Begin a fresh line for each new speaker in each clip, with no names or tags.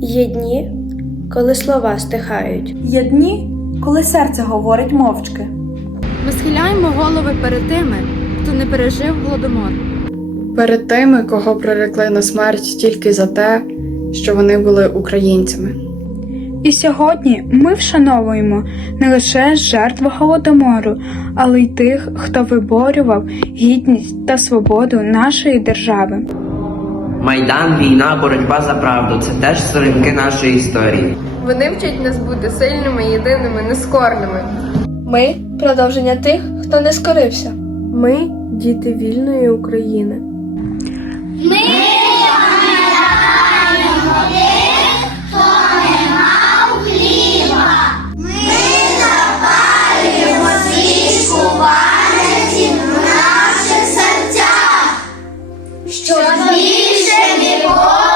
Є дні, коли слова стихають.
Є дні, коли серце говорить мовчки.
Ми схиляємо голови перед тими, хто не пережив голодомор.
перед тими, кого прирекли на смерть тільки за те, що вони були українцями.
І сьогодні ми вшановуємо не лише жертв голодомору, але й тих, хто виборював гідність та свободу нашої держави.
Майдан, війна, боротьба за правду це теж сторінки нашої історії.
Вони вчать нас бути сильними, єдиними, нескорними.
Ми продовження тих, хто не скорився. Ми діти вільної України.
Щоб більше ніколи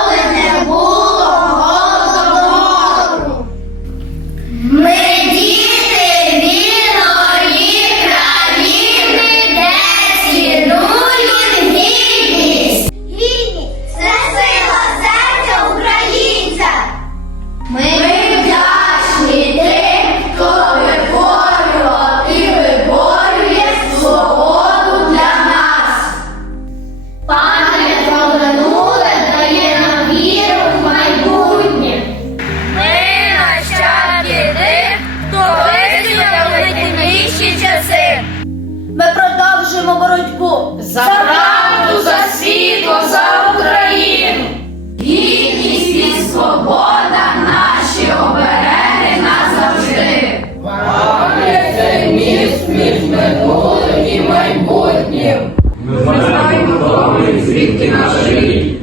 між минулим і майбутнім. Ми знаємо, хто ми, звідки наш рід.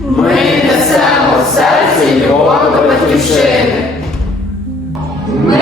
Ми несемо в серці любов до батьківщини. Ми